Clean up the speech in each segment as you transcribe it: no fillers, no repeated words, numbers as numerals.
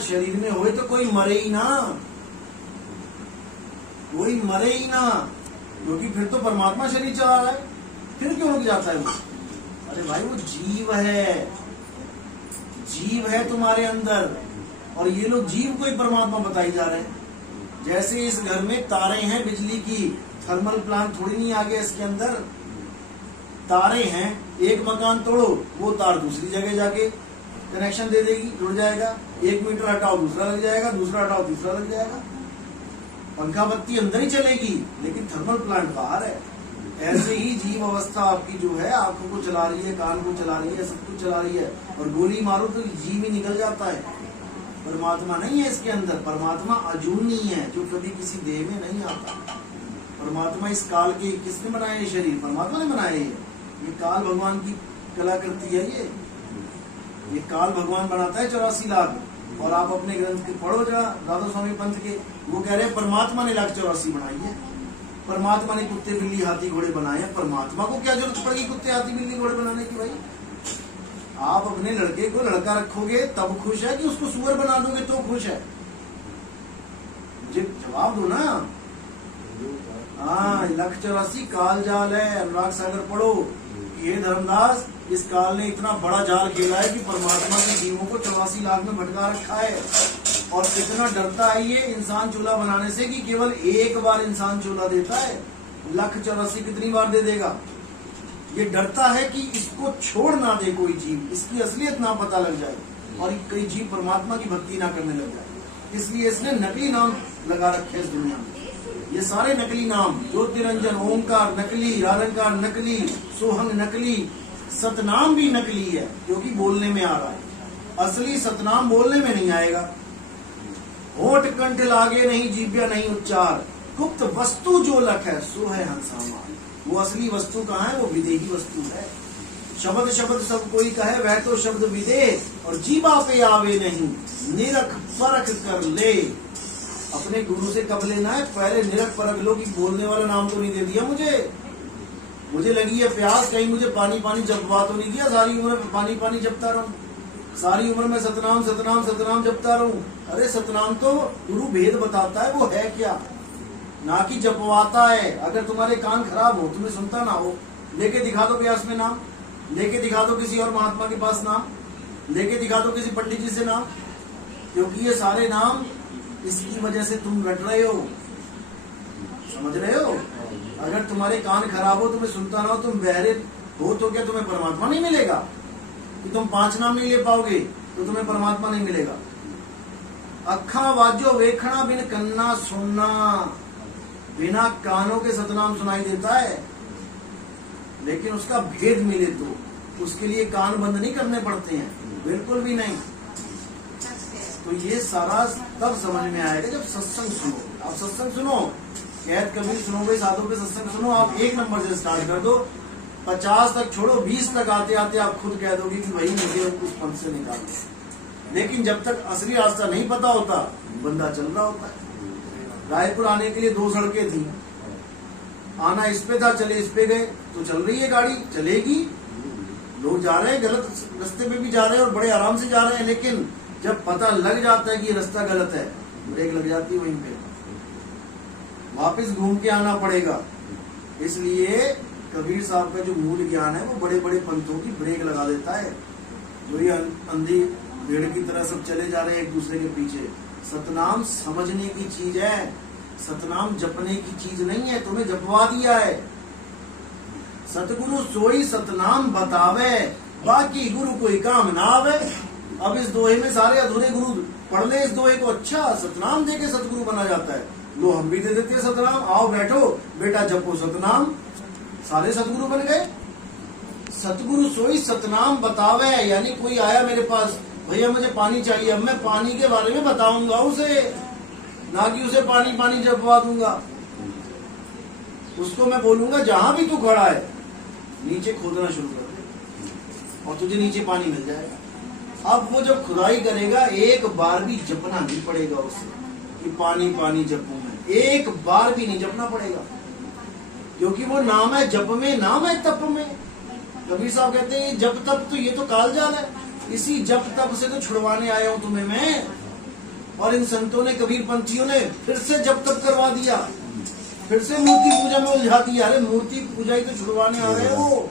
शरीर में होए तो कोई मरे ही ना, कोई मरे ही ना, क्योंकि फिर तो परमात्मा शरीर चला रहा है, फिर क्यों रुक जाता है वो? अरे भाई वो जीव है, जीव है तुम्हारे अंदर, और ये लोग जीव को ही परमात्मा बताई जा रहे हैं। जैसे इस घर में तारे हैं बिजली की, थर्मल प्लांट थोड़ी नहीं आ गया इसके अंदर, तारे हैं, एक मकान तोड़ो वो तार दूसरी जगह जाके कनेक्शन दे देगी, जुड़ जाएगा, 1 मीटर हटाओ दूसरा लग जाएगा, दूसरा हटाओ तीसरा लग जाएगा, पंखा बत्ती अंदर ही चलेगी लेकिन थर्मल प्लांट बाहर है। ऐसे ही जीव अवस्था आपकी जो है, आंखों को चला रही है, कान को चला रही है, सब कुछ चला रही है, और गोली मारो तो जीव ही निकल जाता है। परमात्मा नहीं है इसके अंदर, परमात्मा अजूनी है जो कभी किसी देह में नहीं आता। परमात्मा इस काल के, किसने बनाया ये शरीर? परमात्मा ने बनाया ये काल भगवान की कलाकृति है। ये काल भगवान बनाता है 84 लाख, और आप अपने ग्रंथ के पढ़ो जरा, राधा स्वामी पंथ के, वो कह रहे हैं परमात्मा ने 1,84,00,000 बनाई है, परमात्मा ने कुत्ते बिल्ली हाथी घोड़े बनाए हैं। परमात्मा को क्या जरूरत पड़ेगी कुत्ते हाथी बिल्ली घोड़े बनाने की? भाई आप अपने लड़के को लड़का रखोगे तब खुश है, कि उसको सुअर बना दोगे तो खुश है? मुझे जवाब दो ना। हाँ, 1,84,00,000 काल जाल है। अनुराग सागर पढ़ो, ये धर्मदास, इस काल ने इतना बड़ा जाल खेला है कि परमात्मा के जीवों को 84 लाख में भटका रखा है, और इतना डरता है ये इंसान चूल्हा बनाने से कि केवल एक बार इंसान चूल्हा देता है, 1,84,00,000 कितनी बार दे देगा? ये डरता है कि इसको छोड़ ना दे कोई जीव, इसकी असलियत ना पता लग जाए, और कई जीव परमात्मा की भक्ति ना करने लग जाए। इसलिए इसने नकली नाम लगा रखे इस दुनिया में। ये सारे नकली नाम, ज्योतिरंजन, ओंकार नकली, निरालंकार नकली, सोहंग नकली, सतनाम भी नकली है क्योंकि बोलने में आ रहा है। असली सतनाम बोलने में नहीं आएगा। होठ कंठ लागे नहीं, जीव्या नहीं उच्चार, गुप्त वस्तु जो लख है सो है हंसामा। वो असली वस्तु कहाँ है? वो विदेही वस्तु है। शब्द शब्द सब कोई कहे, वह तो शब्द विदेह, और जीवा पे आवे नहीं, निरख परख कर ले। अपने गुरु से कब लेना है? पहले निरख परख लो कि बोलने वाला नाम तो नहीं दे दिया मुझे लगी है प्यास, कहीं मुझे पानी पानी जपवा तो नहीं दिया, सारी उम्र पानी पानी जपता रहूं, सारी उम्र में सतनाम सतनाम सतनाम जपता रहूं। अरे सतनाम तो गुरु भेद बताता है, वो है क्या, ना कि जपवाता है। अगर तुम्हारे कान खराब हो, तुम्हें सुनता ना हो, लेके दिखा दो व्यास में नाम, लेके दिखा दो किसी और महात्मा के पास नाम, लेके दिखा दो किसी पंडित जी से नाम, क्योंकि ये सारे नाम इसकी वजह से तुम रट रहे हो, समझ रहे हो। अगर तुम्हारे कान खराब हो, तुम्हें सुनता ना हो, तुम बहरे हो, तो क्या तुम्हें परमात्मा नहीं मिलेगा? कि तुम 5 नाम नहीं ले पाओगे तो तुम्हें परमात्मा नहीं मिलेगा। अखा वाजो वेखना बिन कन्ना सुनना, बिना कानों के सतनाम सुनाई देता है, लेकिन उसका भेद मिले तो उसके लिए कान बंद नहीं करने पड़ते हैं, बिल्कुल भी नहीं। तो ये सारा तब समझ में आएगा जब सत्संग सुनो। आप सत्संग सुनो, कैद कबीर सुनोगे, साधु पे सत्संग सुनो। आप 1 नंबर से स्टार्ट कर दो, 50 तक छोड़ो, 20 तक आते आते आप खुद कह दोगे कि भाई मुझे उस पंथ से निकाल दो। लेकिन जब तक असली रास्ता नहीं पता होता, बंदा चल रहा होता है। रायपुर आने के लिए 2 सड़कें थी, आना इस पे था, चले इस पे गए, तो चल रही है गाड़ी, चलेगी। लोग जा रहे हैं, गलत रास्ते पे भी जा रहे हैं और बड़े आराम से जा रहे हैं, लेकिन जब पता लग जाता है कि रास्ता गलत है, ब्रेक लग जाती है, वहीं पे वापस घूम के आना पड़ेगा। इसलिए कबीर साहब का जो मूल ज्ञान है वो बड़े बड़े पंथों की ब्रेक लगा देता है। जो ये अंधी भेड़ की तरह सब चले जा रहे हैं एक दूसरे के पीछे। सतनाम समझने की चीज है, सतनाम जपने की चीज नहीं है। तुम्हें जपवा दिया है, सतगुरु सोई सतनाम बतावे, बाकी गुरु कोई काम ना आवे। अब इस दोहे में सारे अधूरे गुरु पढ़ ले इस दोहे को। अच्छा, सतनाम दे के सतगुरु बना जाता है, लो हम भी दे देते हैं सतनाम, आओ बैठो बेटा जपो सतनाम, सारे सतगुरु बन गए। सतगुरु सोई सतनाम बतावे, यानी कोई आया मेरे पास, भैया मुझे पानी चाहिए, अब मैं पानी के बारे में बताऊंगा उसे, ना कि उसे पानी पानी जपवा दूंगा। उसको मैं बोलूंगा जहां भी तू खड़ा है नीचे खोदना शुरू कर दे और तुझे नीचे पानी मिल जाएगा। अब वो जब खुदाई करेगा, एक बार भी जपना नहीं पड़ेगा उसे कि पानी पानी जपूं मैं, एक बार भी नहीं जपना पड़ेगा, क्योंकि वो नाम है जप में, नाम है तप में। कबीर साहब कहते हैं जप तप तो ये तो कालजाल है, इसी जप तप से तो छुड़वाने आया हूं तुम्हें मैं। और इन संतों ने, कबीर पंथियों ने फिर से जब तक करवा दिया, फिर से मूर्ति पूजा में उलझा दिया। अरे मूर्ति पूजा ही तो छुड़वाने आ गए वो।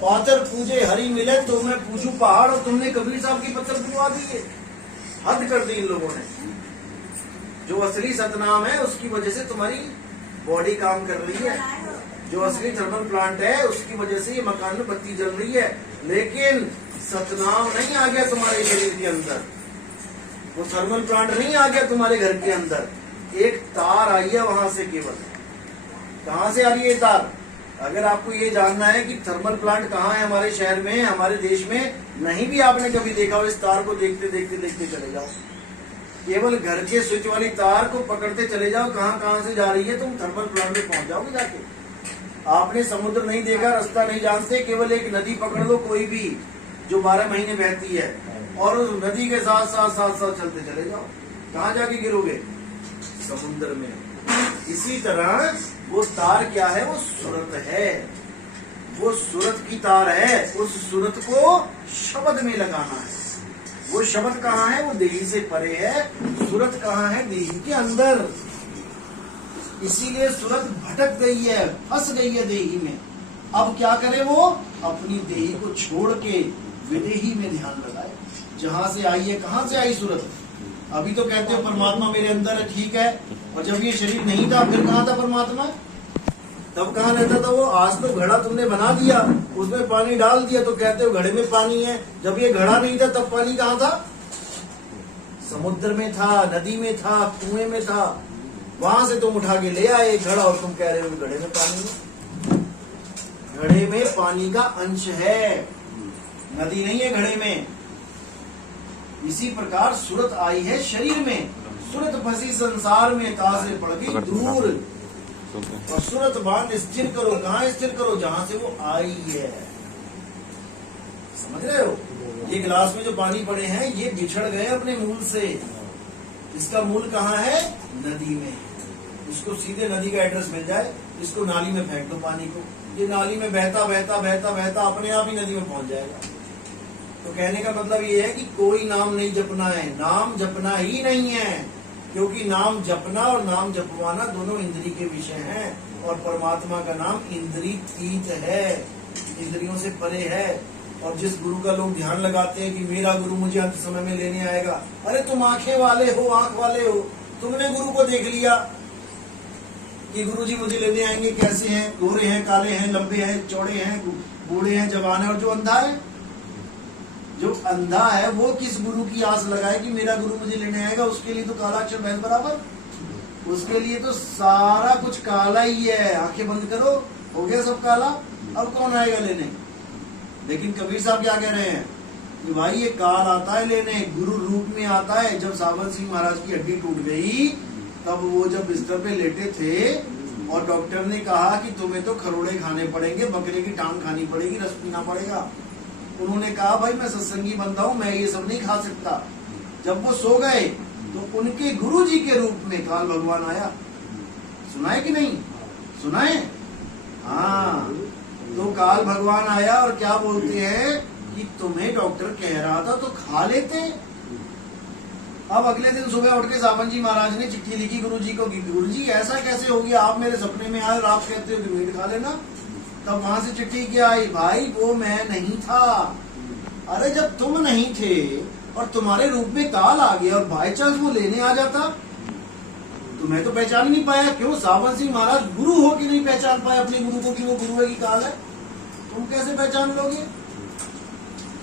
पातर पूजे हरि मिले तो मैं पूछूं पहाड़, और तुमने कबीर साहब की पत्थर पूजवा दिए। हद कर दी इन लोगों ने। जो असली सतनाम है उसकी वजह से तुम्हारी बॉडी काम कर रही है, जो असली थर्मल प्लांट है उसकी वजह से ये मकान में बत्ती जल रही है, लेकिन सतनाम नहीं आ गया तुम्हारे शरीर के अंदर, वो थर्मल प्लांट नहीं आ गया तुम्हारे घर के अंदर। एक तार आई है वहां से, केवल कहां से आ रही है तार? अगर आपको ये जानना है कि थर्मल प्लांट कहाँ है हमारे शहर में, हमारे देश में, नहीं भी आपने कभी देखा हो, इस तार को देखते देखते देखते चले जाओ। केवल घर के स्विच वाली तार को पकड़ते चले जाओ, कहाँ कहाँ से जा रही है, तुम थर्मल प्लांट में पहुंच जाओगे जाके। आपने समुद्र नहीं देखा, रास्ता नहीं जानते, केवल एक नदी पकड़ लो कोई भी जो 12 महीने बहती है, और उस नदी के साथ साथ साथ साथ चलते चले जाओ, कहाँ जाके गिरोगे? समुद्र में। इसी तरह वो तार क्या है? वो सूरत है, वो सूरत की तार है। उस सूरत को शब्द में लगाना है। वो शब्द कहाँ है? वो देही से परे है। सूरत कहाँ है? देही के अंदर। इसीलिए सूरत भटक गई है, फंस गई है देही में। अब क्या करे वो? अपनी देही को छोड़ के विदेही में ध्यान लगाए। जहां से आई है, कहां से आई सूरत? अभी तो कहते हो परमात्मा मेरे अंदर है, ठीक है, और जब ये शरीर नहीं था फिर कहाँ था परमात्मा? तब कहाँ रहता था वो? आज तो घड़ा तुमने बना दिया, उसमें पानी डाल दिया तो कहते हो घड़े में पानी है। जब ये घड़ा नहीं था तब पानी कहाँ था? समुद्र में था, नदी में था, कुएं में था। वहां से तुम उठा के ले आए एक घड़ा, और तुम कह रहे हो घड़े में पानी है। घड़े में पानी का अंश है, नदी नहीं है घड़े में। इसी प्रकार सूरत आई है शरीर में। सूरत फंसी संसार में, तासे पड़ गई दूर। और सूरत बांध स्थिर करो, कहाँ स्थिर करो? जहां से वो आई है। समझ रहे हो? ये गिलास में जो पानी पड़े हैं ये बिछड़ गए अपने मूल से। इसका मूल कहाँ है? नदी में। इसको सीधे नदी का एड्रेस मिल जाए, इसको नाली में फेंक दो पानी को, ये नाली में बहता बहता बहता बहता अपने आप ही नदी में पहुंच जाएगा। तो कहने का मतलब ये है कि कोई नाम नहीं जपना है, नाम जपना ही नहीं है, क्योंकि नाम जपना और नाम जपवाना दोनों इंद्री के विषय हैं, और परमात्मा का नाम इंद्रियतीत है, इंद्रियों से परे है। और जिस गुरु का लोग ध्यान लगाते हैं कि मेरा गुरु मुझे अंत समय में लेने आएगा, अरे तुम आंखें वाले हो, आंख वाले हो, तुमने गुरु को देख लिया कि गुरु जी मुझे लेने आएंगे, कैसे हैं, गोरे हैं, काले हैं, लंबे हैं, चौड़े हैं, बूढ़े हैं, जवान है। और जो अंधा है, जो अंधा है वो किस गुरु की आस लगाए कि मेरा गुरु मुझे लेने आएगा? उसके लिए तो काला अक्षर भैंस बराबर, उसके लिए तो सारा कुछ काला ही है। आंखें बंद करो, हो गया सब काला, अब कौन आएगा लेने? लेकिन कबीर साहब क्या कह रहे हैं कि भाई ये काल आता है लेने, गुरु रूप में आता है। जब सावन सिंह महाराज की हड्डी टूट गई, तब वो जब बिस्तर पे लेटे थे और डॉक्टर ने कहा कि तुम्हें तो खरोड़े खाने पड़ेंगे, बकरे की टांग खानी पड़ेगी, रस पीना पड़ेगा। उन्होंने कहा भाई मैं सत्संगी बंदा हूं, मैं ये सब नहीं खा सकता। जब वो सो गए तो उनके गुरु जी के रूप में काल भगवान आया। सुनाए कि नहीं सुनाए? हाँ, तो काल भगवान आया और क्या बोलते हैं कि तुम्हें डॉक्टर कह रहा था तो खा लेते। अब अगले दिन सुबह उठ के सावन जी महाराज ने चिट्ठी लिखी गुरु जी को कि गुरु जी ऐसा कैसे हो गया, आप मेरे सपने में आए और आप कहते हो कि मीट खा लेना। तब वहां से चिट्ठी क्या आई, भाई वो मैं नहीं था। अरे जब तुम नहीं थे और तुम्हारे रूप में काल आ गया और बाय चांस वो लेने आ जाता तो मैं तो पहचान नहीं पाया। क्यों? सावन सिंह महाराज गुरु हो कि नहीं पहचान पाए अपने गुरु को कि वो गुरु है कि काल है? तुम कैसे पहचान लोगे?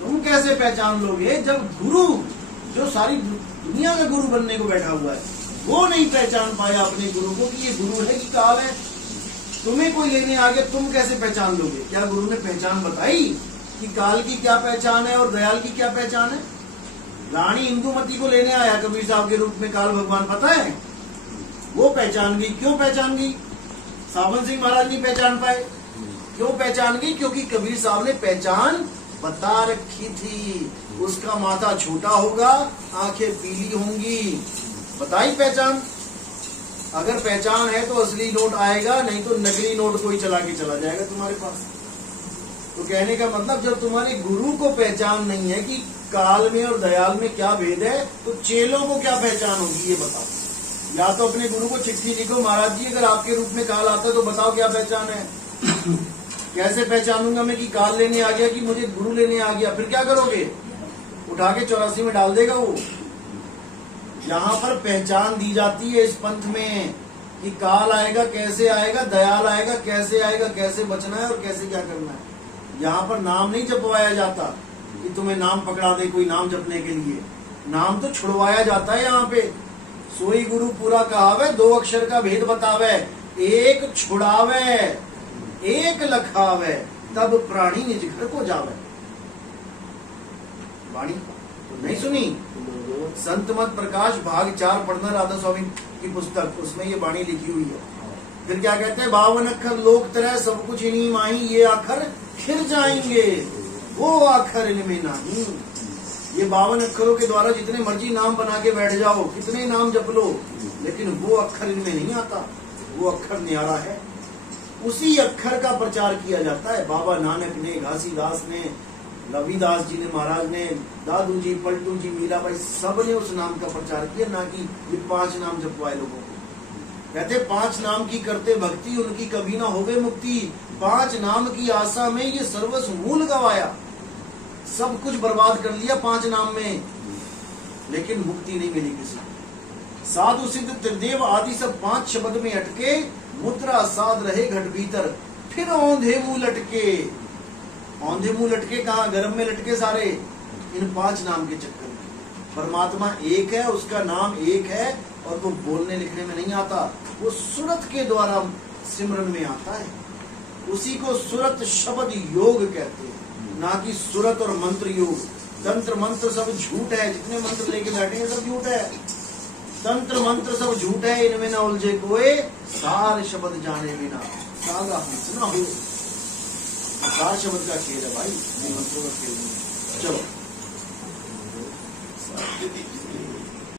तुम कैसे पहचान लोगे जब गुरु जो सारी दुनिया का गुरु बनने को बैठा हुआ है वो नहीं पहचान पाया अपने गुरु को कि ये गुरु है कि काल है? तुम्हें कोई लेने आ गया, तुम कैसे पहचान लोगे? क्या गुरु ने पहचान बताई कि काल की क्या पहचान है और दयाल की क्या पहचान है? रानी इंदुमती को लेने आया कबीर साहब के रूप में काल भगवान, पता है? वो पहचान गई। क्यों पहचान गई? सावन सिंह महाराज नहीं पहचान पाए। क्यों पहचान गई? क्योंकि कबीर साहब ने पहचान बता रखी थी। उसका माथा छोटा होगा, आंखें पीली होंगी, बताई पहचान। अगर पहचान है तो असली नोट आएगा, नहीं तो नकली नोट कोई चला के चला जाएगा तुम्हारे पास। तो कहने का मतलब जब तुम्हारे गुरु को पहचान नहीं है कि काल में और दयाल में क्या भेद है, तो चेलों को क्या पहचान होगी ये बताओ। या तो अपने गुरु को चिट्ठी लिखो, महाराज जी अगर आपके रूप में काल आता है तो बताओ क्या पहचान है। कैसे पहचानूंगा मैं कि काल लेने आ गया कि मुझे गुरु लेने आ गया? फिर क्या करोगे? उठा के 84 में डाल देगा वो। यहाँ पर पहचान दी जाती है इस पंथ में कि काल आएगा कैसे आएगा, दयाल आएगा कैसे आएगा, कैसे बचना है और कैसे क्या करना है। यहाँ पर नाम नहीं जपवाया जाता कि तुम्हें नाम पकड़ा दे कोई नाम जपने के लिए, नाम तो छुड़वाया जाता है। यहाँ पे सोई गुरु पूरा कहावे, 2 अक्षर का भेद बतावे, एक छुड़ावे एक लखावे, तब प्राणी निज घर को जावे। वाणी तो नहीं सुनी? संत मत प्रकाश भाग 4 पढ़ना राधा स्वामी की पुस्तक, उसमें ये वाणी लिखी हुई है। फिर क्या कहते हैं, 52 अक्षर लोक तरह सब कुछ इन्हीं माही, ये अक्षर फिर जाएंगे वो अक्षर इनमें नहीं। ये 52 अक्षरों के द्वारा जितने मर्जी नाम बना के बैठ जाओ, कितने नाम जप लो, लेकिन वो अक्षर इनमें नहीं आता। वो अक्षर न्यारा है, उसी अक्षर का प्रचार किया जाता है। बाबा नानक ने, घासीदास ने, रविदास जी ने, महाराज ने, दादू जी, पलटू जी, मीराबाई, सब ने उस नाम का प्रचार किया, ना कि ये 5 नाम जपवाए लोगों को। कहते 5 नाम की करते भक्ति, उनकी कभी ना होवे मुक्ति। 5 नाम की आशा में ये सर्वस्व मूल गवाया, सब कुछ बर्बाद कर लिया 5 नाम में, लेकिन मुक्ति नहीं मिली किसी। साधु सिद्ध त्रिदेव आदि सब 5 शब्द में अटके, मुद्रा साध रहे घट भीतर, फिर औंधे मुंह लटके। औंधे मुंह लटके कहाँ? गर्भ में लटके सारे, इन 5 नाम के चक्कर में। परमात्मा एक है, उसका नाम एक है, और वो बोलने लिखने में नहीं आता, वो सुरत के द्वारा सिमरन में आता है। उसी को सुरत शब्द योग कहते हैं, ना कि सुरत और मंत्र योग। तंत्र मंत्र सब झूठ है, जितने मंत्र लेके बैठे हैं सब झूठ है। तंत्र मंत्र सब झूठ है, इनमें न उलझे कोई, सार शब्द जाने बिना सागा हंस ना हो। सार शब्द का खेल है भाई, मंत्रों का खेल नहीं। चलो